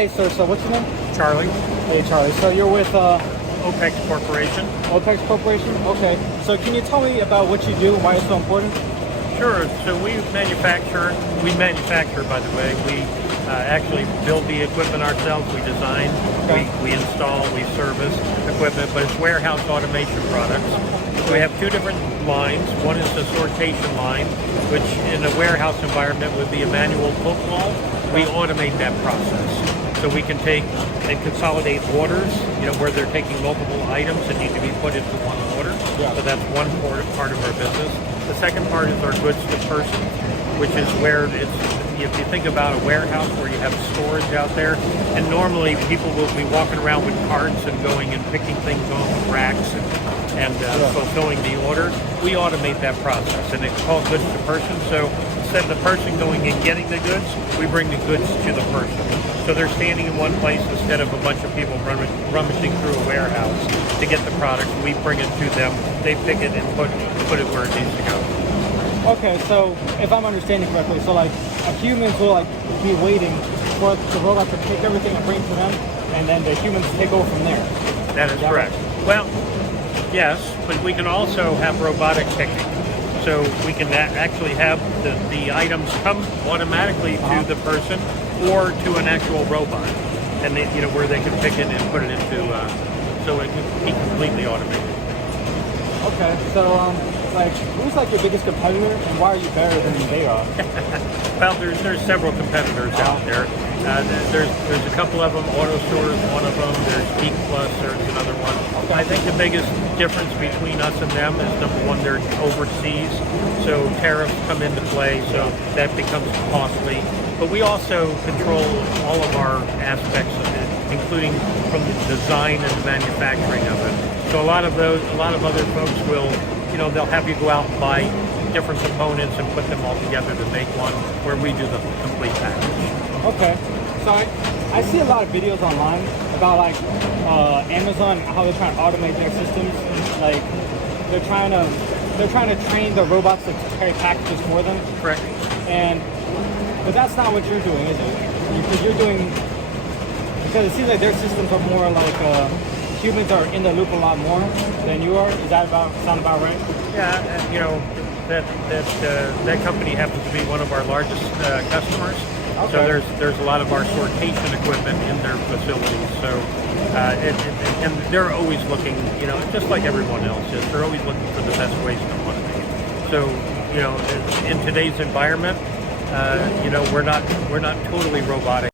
Hey, sir. So what's your name? Charlie, Hey, Charlie. So you're with Opex Corporation. Opex Corporation? Okay. So can you tell me about what you do and why it's so important? Sure. So we manufacture, by the way. We actually build the equipment ourselves. We design, Okay. we install, we service equipment, but it's warehouse automation products. So we have two different lines. One is the sortation line, which in a warehouse environment would be a manual book wall. We automate that process. So we can take and consolidate orders, where they're taking multiple items that need to be put into one order. Yeah. So that's one part of our business. The second part is our goods to person, which is where if you think about a warehouse where you have storage out there, and normally people will be walking around with carts and going and picking things off of racks and fulfilling the order. We automate that process, and it's called goods to person. So instead of the person going and getting the goods, we bring the goods to the person. So they're standing in one place instead of a bunch of people rummaging through a warehouse to get the product. We bring it to them. They pick it and put it where it needs to go. Okay, so if I'm understanding correctly, so like humans will be waiting for the robot to pick everything and bring it to them, and then the humans take over from there. That is correct. Well, yes, but we can also have robotic picking. So we can actually have the items come automatically to the person or to an actual robot, and they, where they can pick it and put it into, so it can be completely automated. Okay, so who's your biggest competitor, and why are you better than they are? Well, there's several competitors out there. There's a couple of them. AutoStore is one of them. There's Geek Plus. There's another one. Okay. I think the biggest difference between us and them is, number one, they're overseas, so tariffs come into play, so that becomes costly. But we also control all of our aspects of it, including from the design and the manufacturing of it. So a lot of other folks will, they'll have you go out and buy different components and put them all together to make one, where we do the complete package. Okay, so I see a lot of videos online about Amazon, how they're trying to automate their systems. Like they're trying to train the robots to carry packages for them. Correct. But that's not what you're doing, is it? Because it seems like their systems are more like humans are in the loop a lot more than you are. Is that sound about right? Yeah, that company happens to be one of our largest customers. Okay. So there's a lot of our sortation equipment in their facilities. So and they're always looking, just like everyone else is. They're always looking for the best ways to automate. So in today's environment, we're not totally robotic.